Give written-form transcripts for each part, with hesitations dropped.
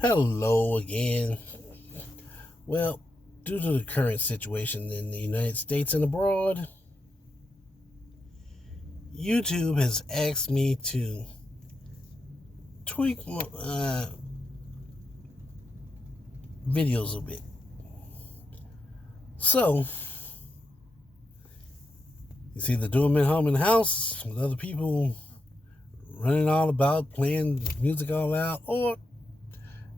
Hello again. Well, due to the current situation in the United States and abroad, YouTube has asked me to tweak my videos a bit. So, it's either doing them at home in the house with other people running all about, playing music all out, or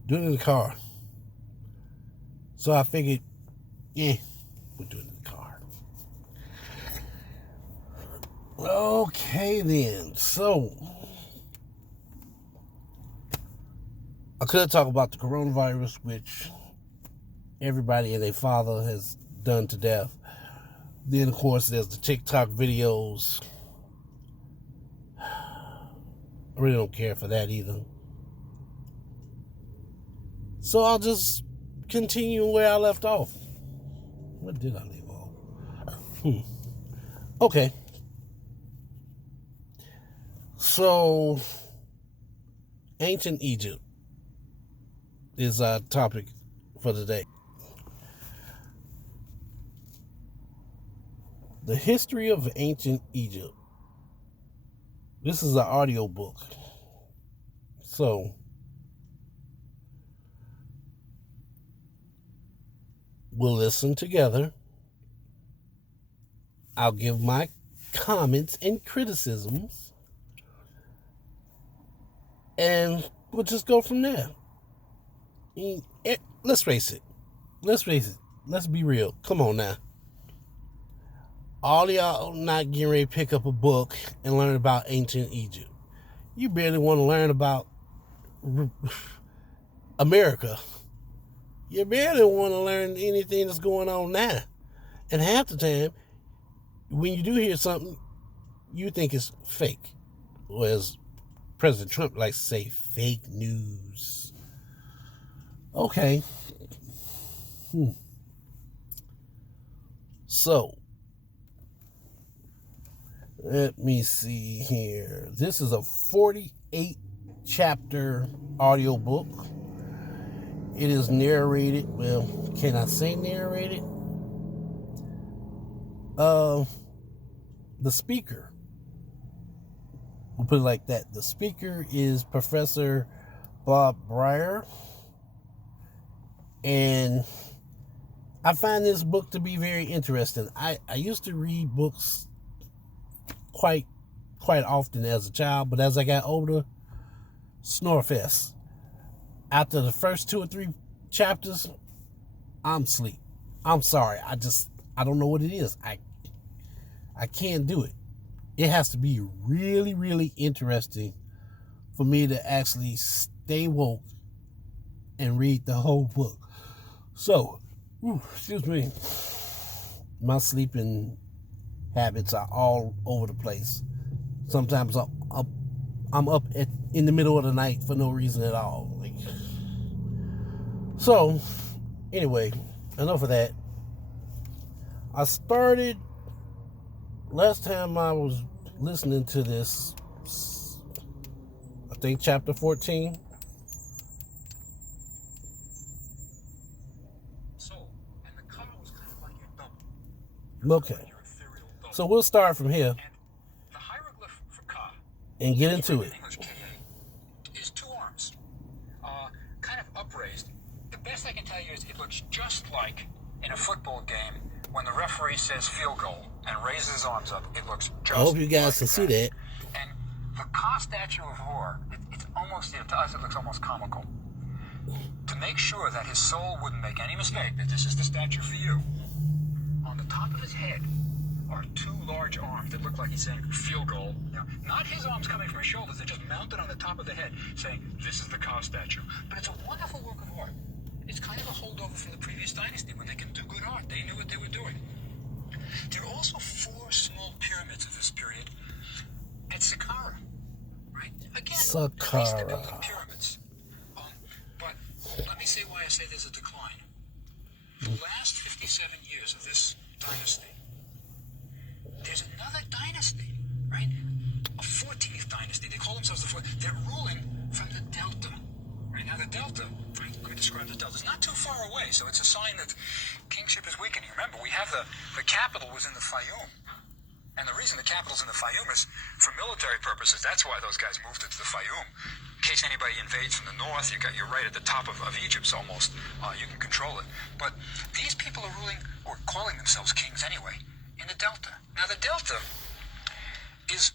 doing it in the car. So I figured, we'll do it in the car. Okay then, so I could talk about the coronavirus, which everybody and their father has done to death. Then, of course, there's the TikTok videos. I really don't care for that either. So I'll just continue where I left off. What did I leave off? Okay. So, ancient Egypt is our topic for today. The history of ancient Egypt. This is an audio book. So, we'll listen together. I'll give my comments and criticisms. And we'll just go from there. Let's face it. Let's be real. Come on now. All y'all not getting ready to pick up a book and learn about ancient Egypt. You barely want to learn about America. You barely want to learn anything that's going on now. And half the time, when you do hear something, you think it's fake. Or as President Trump likes to say, fake news. Okay. So, let me see here. This is a 48 chapter audiobook. It is narrated. Well, can I say narrated? The speaker. We'll put it like that. The speaker is Professor Bob Breyer. And I find this book to be very interesting. I used to read books quite often as a child, but as I got older, snorefest. After the first 2 or 3 chapters, I'm asleep. I'm sorry. I don't know what it is. I can't do it. It has to be really, really interesting for me to actually stay woke and read the whole book. So, excuse me, my sleeping habits are all over the place. Sometimes I'm up in the middle of the night for no reason at all. So, anyway, enough of that. I started, last time I was listening to this, I think chapter 14. Okay. So we'll start from here and get into it. Is 2 arms, kind of upraised. The best I can tell you is it looks just like in a football game when the referee says field goal and raises his arms up. It looks just. I hope you guys can see that. And the Ka statue of Hor, it's almost, to us it looks almost comical. To make sure that his soul wouldn't make any mistake that this is the statue for you, on the top of his head are 2 large arms that look like he's saying field goal. Not his arms coming from his shoulders, they're just mounted on the top of the head saying this is the Ka statue. But it's a wonderful work of art. It's kind of a holdover from the previous dynasty when they can do good art. They knew what they were doing. There are also 4 small pyramids of this period at Saqqara, right? Again, Saqqara. building pyramids. But let me say why I say there's a decline. The last 57 years of this dynasty, there's another dynasty, right? A 14th dynasty. They call themselves the 14th. They're ruling from the Delta. Right now, the delta, right, let me describe the delta. It's not too far away, so it's a sign that kingship is weakening. Remember, we have the capital was in the Fayoum. And the reason the capital's in the Fayoum is for military purposes. That's why those guys moved it to the Fayoum. In case anybody invades from the north, you're right at the top of Egypt almost. You can control it. But these people are ruling, or calling themselves kings anyway, in the delta. Now, the delta is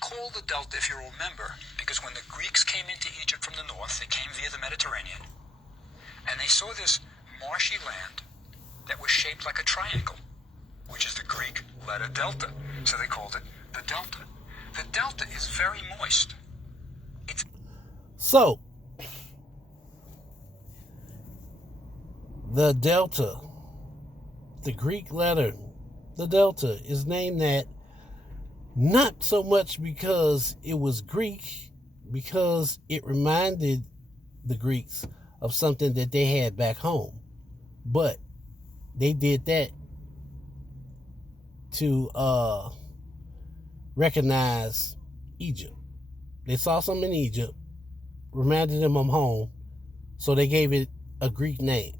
called the delta, if you remember, because when the Greeks came into Egypt from the north, they came via the Mediterranean, and they saw this marshy land that was shaped like a triangle, which is the Greek letter delta. So they called it the delta. The delta is very moist. So, the delta, the Greek letter, the delta, is named that not so much because it was Greek, because it reminded the Greeks of something that they had back home. But they did that to recognize Egypt. They saw something in Egypt, reminded them of home, so they gave it a Greek name,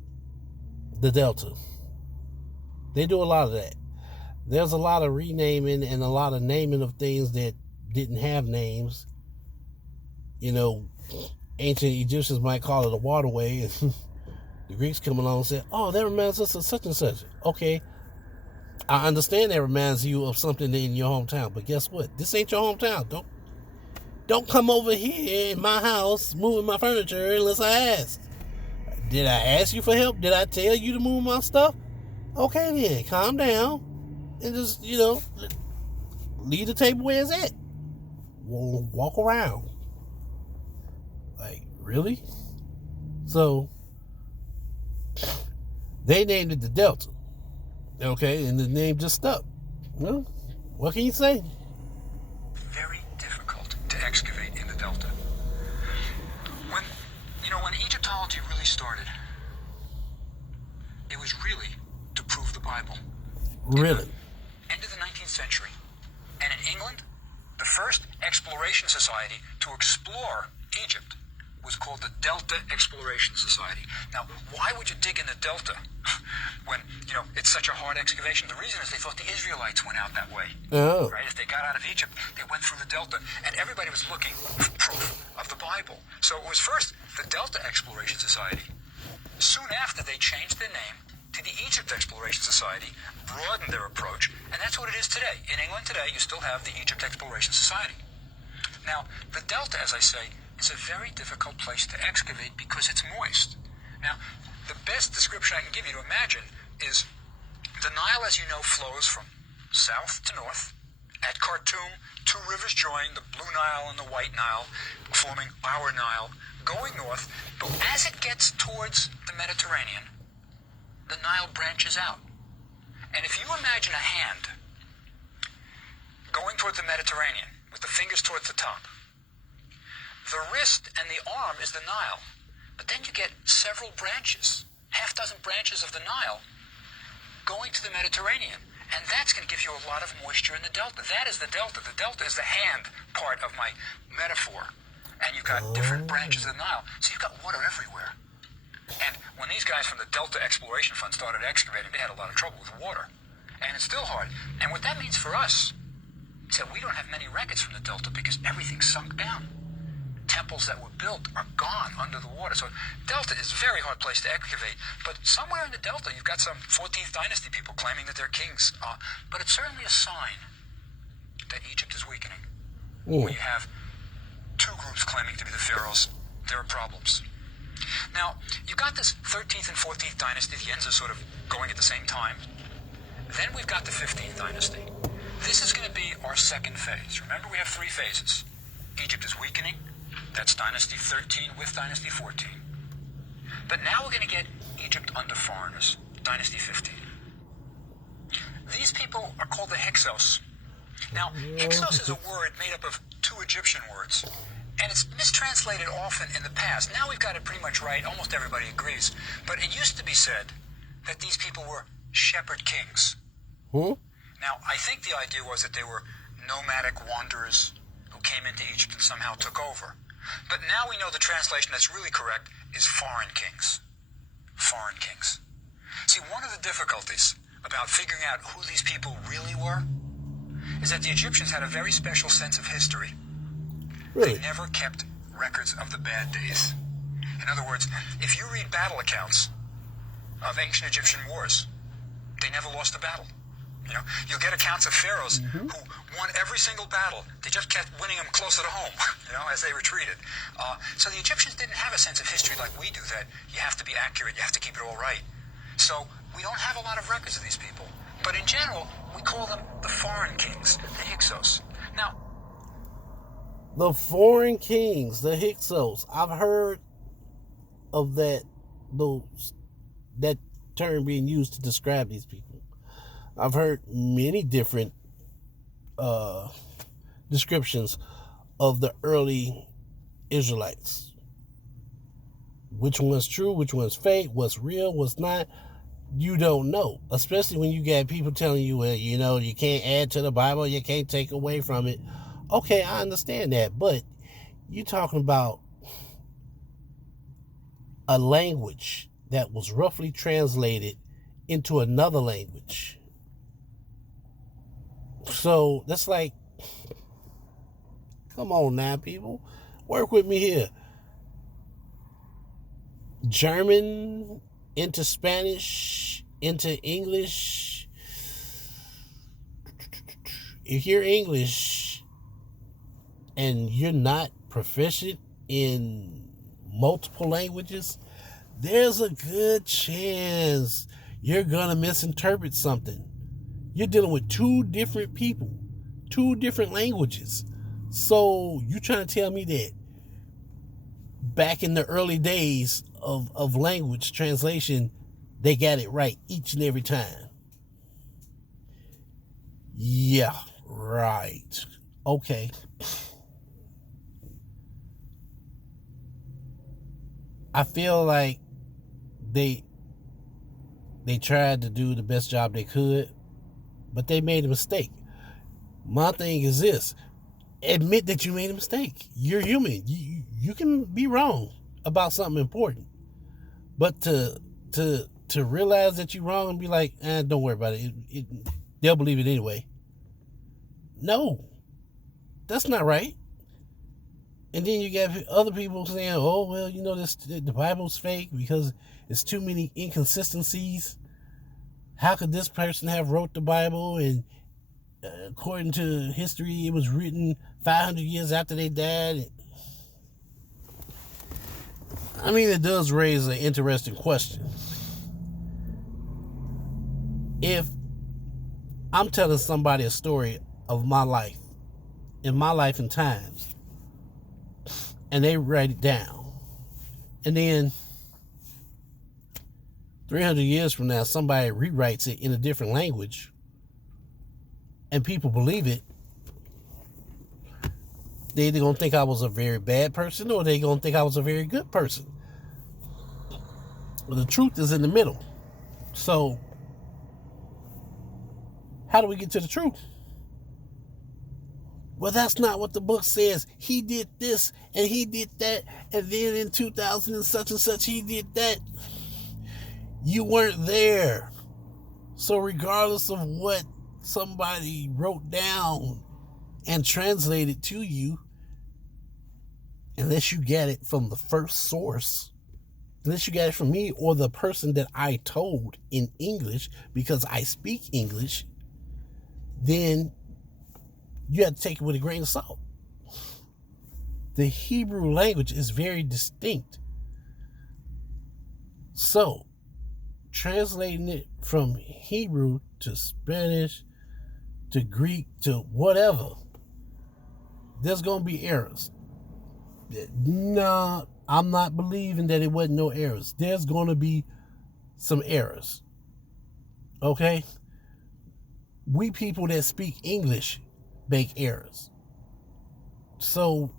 the Delta. They do a lot of that. There's a lot of renaming and a lot of naming of things that didn't have names. You know, ancient Egyptians might call it a waterway, and the Greeks come along and say, oh, that reminds us of such and such. Okay, I understand that reminds you of something in your hometown, but guess what? This ain't your hometown. Don't come over here in my house moving my furniture unless I asked. Did I ask you for help? Did I tell you to move my stuff? Okay then, calm down and just, leave the table where it's at. Walk around. Like, really? So, they named it the Delta. Okay, and the name just stuck. Well, what can you say? Very difficult to excavate in the delta. When Egyptology really started, it was really to prove the Bible. Really? End of the 19th century. And in England, the first exploration society to explore Egypt was called the Delta Exploration Society. Now, why would you dig in the Delta when, it's such a hard excavation? The reason is they thought the Isrealites went out that way. Oh. Right? If they got out of Egypt, they went through the Delta, and everybody was looking for proof of the Bible. So it was first the Delta Exploration Society. Soon after, they changed their name to the Egypt Exploration Society, broadened their approach, and that's what it is today. In England today, you still have the Egypt Exploration Society. Now, the Delta, as I say, is a very difficult place to excavate because it's moist. Now, the best description I can give you to imagine is the Nile, as you know, flows from south to north. At Khartoum, two rivers join, the Blue Nile and the White Nile, forming our Nile, going north. But as it gets towards the Mediterranean, the Nile branches out. And if you imagine a hand going towards the Mediterranean with the fingers towards the top, the wrist and the arm is the Nile. But then you get several branches, half-dozen branches of the Nile, going to the Mediterranean. And that's going to give you a lot of moisture in the delta. That is the delta. The delta is the hand part of my metaphor. And you've got different branches of the Nile. So you've got water everywhere. And when these guys from the Delta Exploration Fund started excavating, they had a lot of trouble with water. And it's still hard. And what that means for us is that we don't have many records from the delta because everything sunk down. Temples that were built are gone under the water. So delta is a very hard place to excavate. But somewhere in the delta, you've got some 14th dynasty people claiming that they're kings. But it's certainly a sign that Egypt is weakening. When you have two groups claiming to be the pharaohs, there are problems. Now, you've got this 13th and 14th dynasty. The ends are sort of going at the same time. Then we've got the 15th dynasty. This is going to be our second phase. Remember, we have three phases. Egypt is weakening. That's Dynasty 13 with Dynasty 14. But now we're going to get Egypt under foreigners, Dynasty 15. These people are called the Hyksos. Now, Hyksos is a word made up of two Egyptian words, and it's mistranslated often in the past. Now we've got it pretty much right. Almost everybody agrees. But it used to be said that these people were shepherd kings. Now, I think the idea was that they were nomadic wanderers who came into Egypt and somehow took over. But now we know the translation that's really correct is foreign kings. Foreign kings. See, one of the difficulties about figuring out who these people really were is that the Egyptians had a very special sense of history. Really? They never kept records of the bad days. In other words, if you read battle accounts of ancient Egyptian wars, they never lost a battle. You know, you'll get accounts of pharaohs who won every single battle. They just kept winning them closer to home, you know, as they retreated. So the Egyptians didn't have a sense of history like we do, that you have to be accurate, you have to keep it all right. So we don't have a lot of records of these people. But in general, we call them the foreign kings, the Hyksos. Now, the foreign kings, the Hyksos. I've heard of that term being used to describe these people. I've heard many different descriptions of the early Israelites. Which one's true, which one's fake, what's real, what's not, you don't know. Especially when you get people telling you, well, you know, you can't add to the Bible, you can't take away from it. Okay, I understand that, but you're talking about a language that was roughly translated into another language. So that's like, come on now, people. Work with me here. German into Spanish into English. If you're English and you're not proficient in multiple languages, there's a good chance you're going to misinterpret something. You're dealing with two different people, two different languages. So you trying to tell me that back in the early days of language translation, they got it right each and every time? Yeah, right. Okay. I feel like they tried to do the best job they could, but they made a mistake. My thing is this: admit that you made a mistake. You're human. You can be wrong about something important, but to realize that you're wrong and be like, don't worry about it. They'll believe it anyway. No, that's not right. And then you got other people saying, oh, well, you know, the Bible's fake because it's too many inconsistencies. How could this person have wrote the Bible? And according to history, it was written 500 years after they died. I mean, it does raise an interesting question. If I'm telling somebody a story of my life, in my life and times, and they write it down, and then 300 years from now, somebody rewrites it in a different language, and people believe it, they either going to think I was a very bad person or they going to think I was a very good person. But the truth is in the middle. So, how do we get to the truth? Well, that's not what the book says. He did this and he did that, and then in 2000 and such he did that. You weren't there. So regardless of what somebody wrote down and translated to you, unless you get it from the first source, unless you got it from me or the person that I told in English because I speak English, then you have to take it with a grain of salt. The Hebrew language is very distinct. So, translating it from Hebrew to Spanish to Greek to whatever, there's going to be errors. No, I'm not believing that it wasn't no errors. There's going to be some errors. Okay? We people that speak English make errors. So,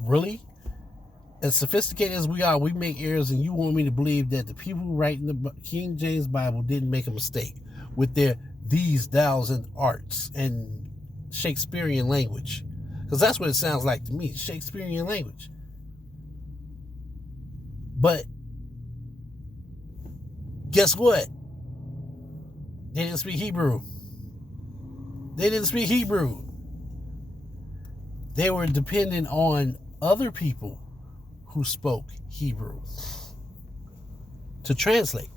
really? As sophisticated as we are, we make errors, and you want me to believe that the people writing the King James Bible didn't make a mistake with their these, thous, and arts and Shakespearean language? Because that's what it sounds like to me, Shakespearean language. But guess what? They didn't speak Hebrew. They didn't speak Hebrew. They were dependent on other people who spoke Hebrew to translate.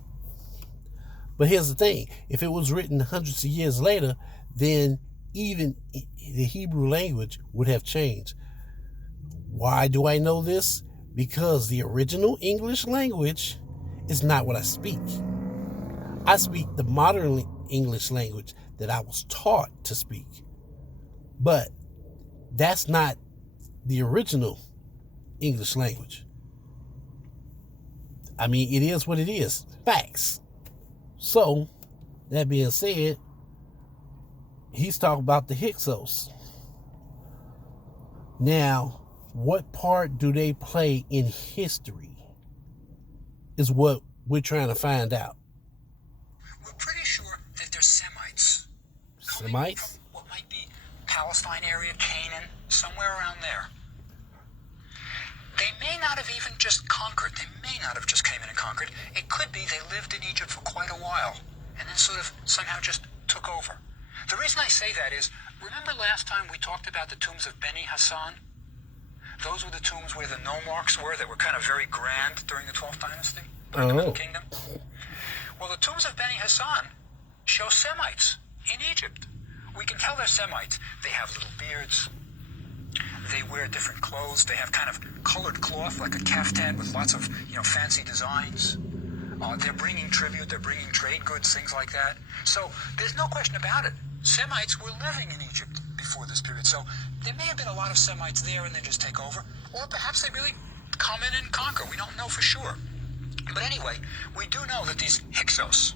But here's the thing. If it was written hundreds of years later, then even the Hebrew language would have changed. Why do I know this? Because the original English language is not what I speak. I speak the modern English language that I was taught to speak. But that's not the original English language. I mean, it is what it is. Facts. So, that being said, he's talking about the Hyksos. Now, what part do they play in history is what we're trying to find out. We're pretty sure that they're Semites. Semites? From what might be Palestine area, Canaan, somewhere around there. They may not have even just conquered. They may not have just came in and conquered. It could be they lived in Egypt for quite a while and then sort of somehow just took over. The reason I say that is, remember last time we talked about the tombs of Beni Hassan? Those were the tombs where the nomarchs were that were kind of very grand during the 12th dynasty, during the Middle Kingdom. Well, the tombs of Beni Hassan show Semites in Egypt. We can tell they're Semites. They have little beards. They wear different clothes. They have kind of colored cloth, like a kaftan with lots of, fancy designs. They're bringing tribute. They're bringing trade goods, things like that. So there's no question about it. Semites were living in Egypt before this period. So there may have been a lot of Semites there and then just take over. Or perhaps they really come in and conquer. We don't know for sure. But anyway, we do know that these Hyksos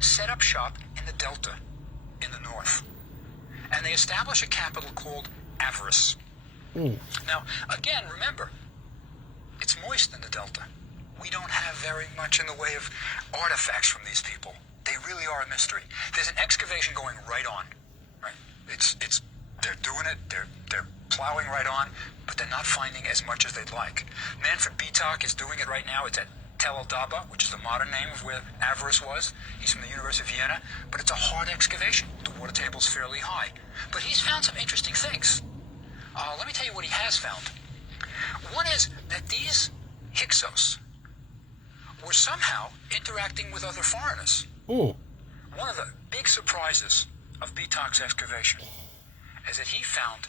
set up shop in the Delta in the north. And they establish a capital called Avaris. Now, again, remember, it's moist in the Delta. We don't have very much in the way of artifacts from these people. They really are a mystery. There's an excavation going right on. Right? They're doing it. They're plowing right on, but they're not finding as much as they'd like. Manfred Bitok is doing it right now. It's at Tel El Daba, which is the modern name of where Avaris was. He's from the University of Vienna, but it's a hard excavation. The water table's fairly high. But he's found some interesting things. Let me tell you what he has found. One is that these Hyksos were somehow interacting with other foreigners. One of the big surprises of Bitok's excavation is that he found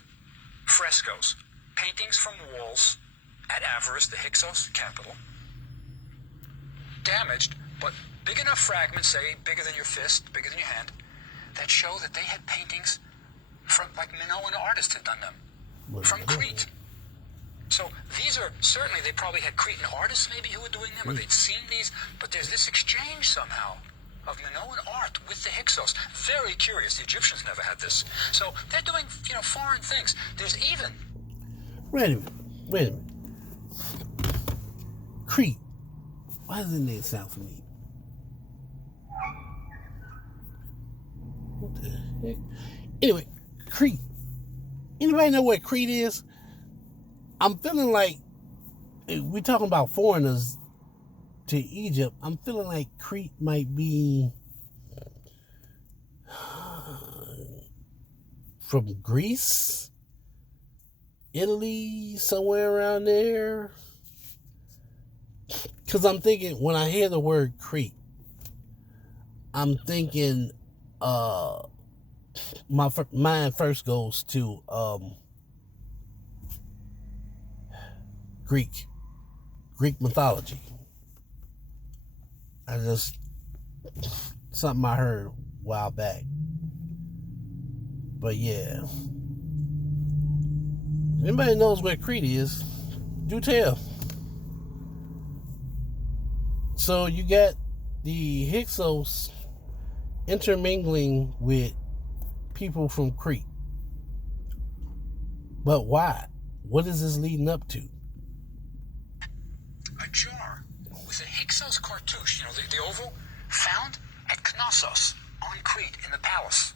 frescoes, paintings from walls at Avaris, the Hyksos capital, damaged, but big enough fragments, say bigger than your fist, bigger than your hand, that show that they had paintings from, like Minoan artists had done them, from Crete. So these are, certainly they probably had Cretan artists maybe who were doing them, or they'd seen these, but there's this exchange somehow of Minoan art with the Hyksos. Very curious. The Egyptians never had this. So they're doing, foreign things. There's even... Wait a minute. Crete. Why doesn't that sound familiar? What the heck? Anyway, Crete. Anybody know what Crete is? I'm feeling like we're talking about foreigners to Egypt. I'm feeling like Crete might be from Greece, Italy, somewhere around there. Because I'm thinking, when I hear the word Crete, I'm thinking my mind first goes to Greek mythology. Something I heard a while back. But yeah, if anybody knows where Crete is, do tell. So you got the Hyksos intermingling with people from Crete. But why? What is this leading up to? A jar with a Hyksos cartouche, the oval, found at Knossos on Crete in the palace.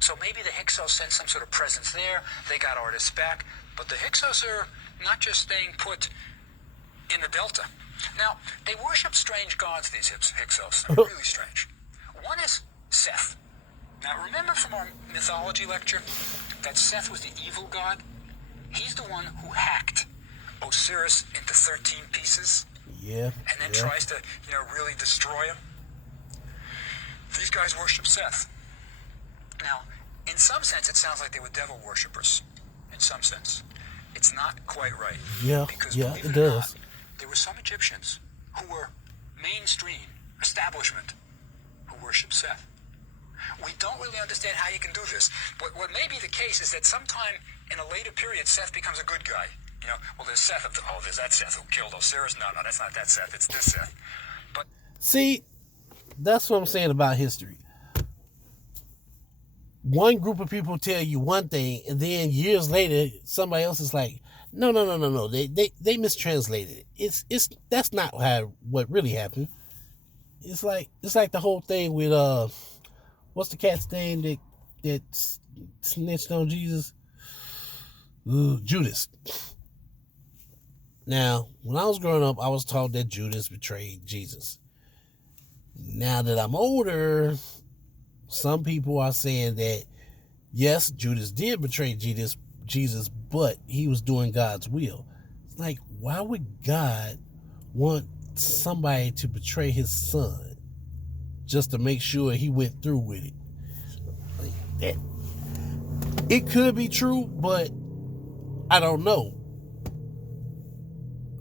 So maybe the Hyksos sent some sort of presence there. They got artists back. But the Hyksos are not just staying put in the Delta. Now, they worship strange gods, these Hyksos. Really strange. One is Seth. Now, remember from our mythology lecture that Seth was the evil god? He's the one who hacked Osiris into 13 pieces. Yeah. And then tries to, really destroy him. These guys worship Seth. Now, in some sense, it sounds like they were devil worshippers. In some sense. It's not quite right. Yeah, because yeah, it does. Not, there were some Egyptians who were mainstream establishment who worship Seth. We don't really understand how you can do this. But what may be the case is that sometime in a later period, Seth becomes a good guy. There's Seth. There's that Seth who killed Osiris. No, that's not that Seth. It's this Seth. But see, that's what I'm saying about history. One group of people tell you one thing, and then years later, somebody else is like, no. They mistranslated it. That's not what really happened. It's like the whole thing with what's the cat's name that snitched on Jesus? Judas. Now, when I was growing up, I was taught that Judas betrayed Jesus. Now that I'm older, some people are saying that, yes, Judas did betray Jesus, but he was doing God's will. It's like, why would God want somebody to betray his son just to make sure he went through with it? Like that. It could be true, but I don't know.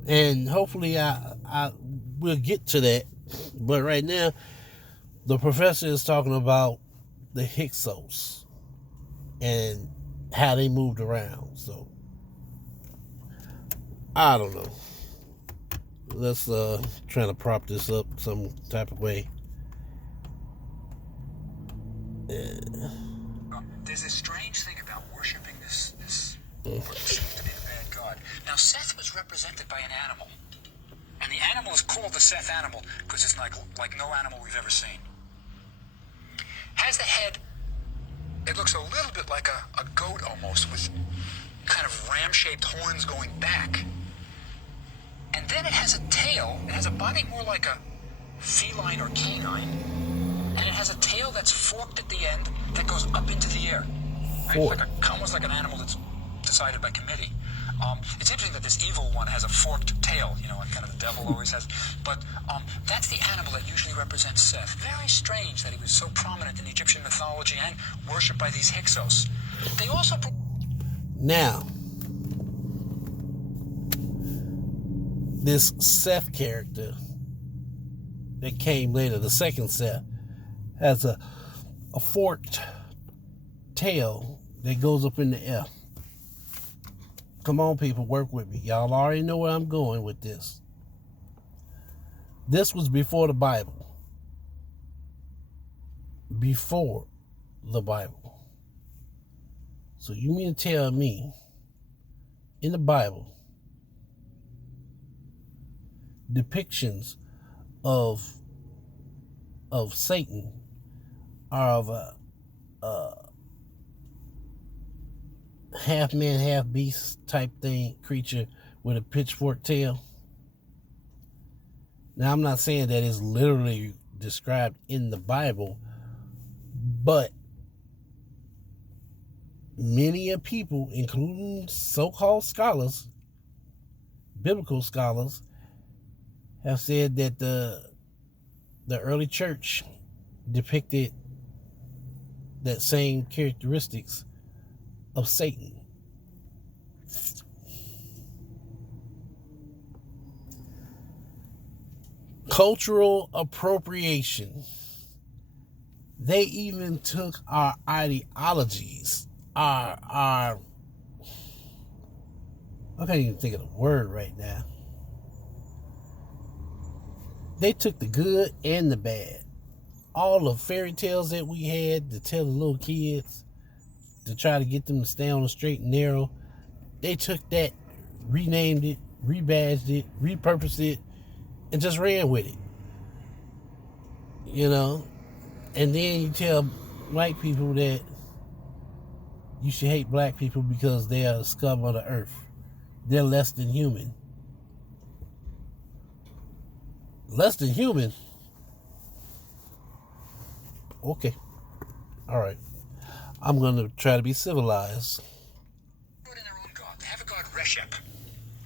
And hopefully I will get to that. But right now, the professor is talking about the Hyksos and how they moved around. So, I don't know. Let's try to prop this up some type of way. There's this strange thing about worshiping this what seems to be a bad god. Now, Seth was represented by an animal. And the animal is called the Seth animal because it's like no animal we've ever seen. Has the head, it looks a little bit like a goat almost, with kind of ram-shaped horns going back. And then it has a tail. It has a body more like a feline or canine. And it has a tail that's forked at the end that goes up into the air. Right? Almost like an animal that's decided by committee. It's interesting that this evil one has a forked tail, like kind of the devil always has. But that's the animal that usually represents Seth. Very strange that he was so prominent in Egyptian mythology and worshipped by these Hyksos. They also... Now, this Seth character that came later, the second Seth, has a forked tail that goes up in the air. Come on, people, work with me. Y'all already know where I'm going with this. This was before the Bible. Before the Bible. So you mean to tell me, in the Bible, depictions of Satan are of a half man, half beast type thing, creature with a pitchfork tail? Now, I'm not saying that it's literally described in the Bible, but many of people, including so-called scholars, biblical scholars, have said that the early church depicted that same characteristics of Satan. Cultural appropriation. They even took our ideologies, our I can't even think of the word right now. They took the good and the bad. All the fairy tales that we had to tell the little kids to try to get them to stay on the straight and narrow, they took that, renamed it, rebadged it, repurposed it, and just ran with it. And then you tell white people that you should hate black people because they are the scum of the earth. They're less than human. Less than human. Okay. All right. I'm going to try to be civilized. In their own god. They have a god Reshep,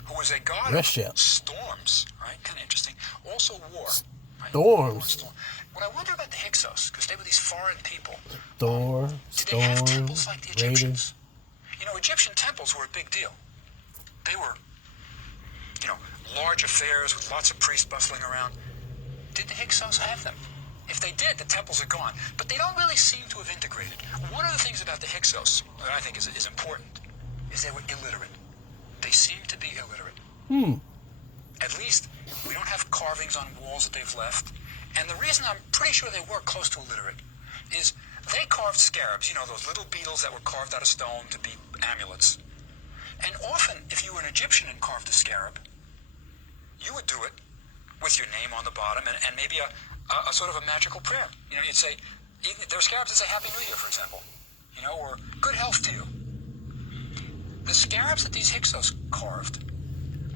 who was a god Reshep. of storms, right? Kind of interesting. Also war. Right? Storms. What I wonder about the Hyksos, because they were these foreign people. Did they have temples like the Egyptians? Raiding. You know, Egyptian temples were a big deal. They were, large affairs with lots of priests bustling around. Did the Hyksos have them? If they did, the temples are gone. But they don't really seem to have integrated. One of the things about the Hyksos that I think is important is they were illiterate. They seem to be illiterate. At least we don't have carvings on walls that they've left. And the reason I'm pretty sure they were close to illiterate is they carved scarabs, those little beetles that were carved out of stone to be amulets. And often, if you were an Egyptian and carved a scarab, you would do it with your name on the bottom and maybe a sort of a magical prayer. You'd say, there are scarabs that say Happy New Year, for example, or good health to you. The scarabs that these Hyksos carved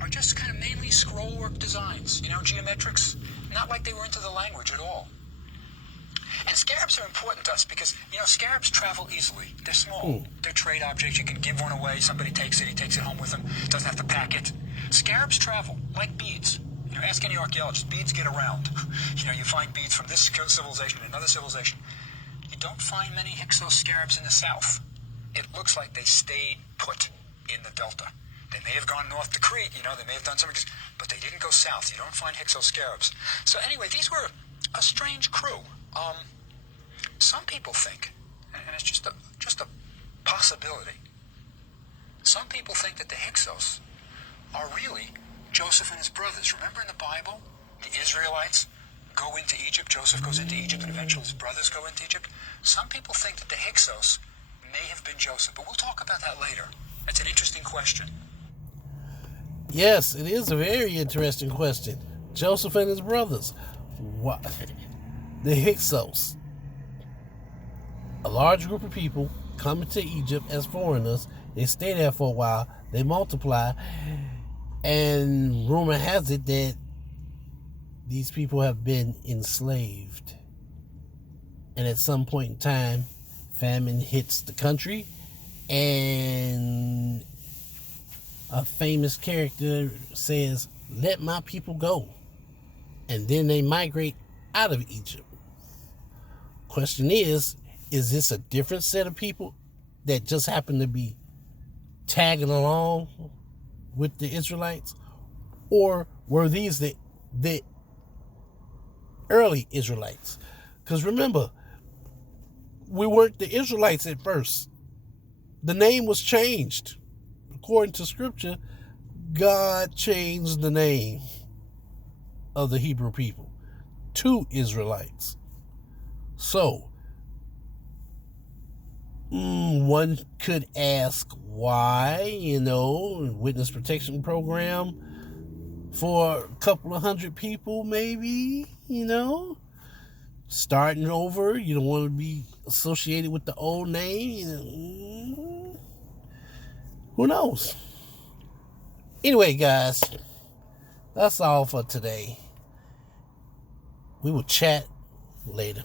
are just kind of mainly scrollwork designs, geometrics, not like they were into the language at all. And scarabs are important to us because, scarabs travel easily. They're small. They're trade objects. You can give one away. Somebody takes it. He takes it home with him. Doesn't have to pack it. Scarabs travel like beads. Ask any archaeologist. Beads get around. You find beads from this civilization and another civilization. You don't find many Hyksos scarabs in the south. It looks like they stayed put in the delta. They may have gone north to Crete. They may have done something, but they didn't go south. You don't find Hyksos scarabs. So anyway, these were a strange crew. Some people think, and it's just a possibility, some people think that the Hyksos are really Joseph and his brothers. Remember in the Bible, the Israelites go into Egypt, Joseph goes into Egypt, and eventually his brothers go into Egypt? Some people think that the Hyksos may have been Joseph, but we'll talk about that later. That's an interesting question. Yes, it is a very interesting question. Joseph and his brothers. What? The Hyksos. A large group of people come to Egypt as foreigners. They stay there for a while. They multiply. And rumor has it that these people have been enslaved. And at some point in time, famine hits the country. And a famous character says, "Let my people go." And then they migrate out of Egypt. Question is this a different set of people that just happen to be tagging along with the Israelites? Or were these the early Israelites? Because remember, we weren't the Israelites at first. The name was changed. According to scripture, God changed the name of the Hebrew people to Israelites. So, one could ask why, witness protection program for a couple of hundred people, maybe, starting over. You don't want to be associated with the old name. Who knows? Anyway, guys, that's all for today. We will chat later.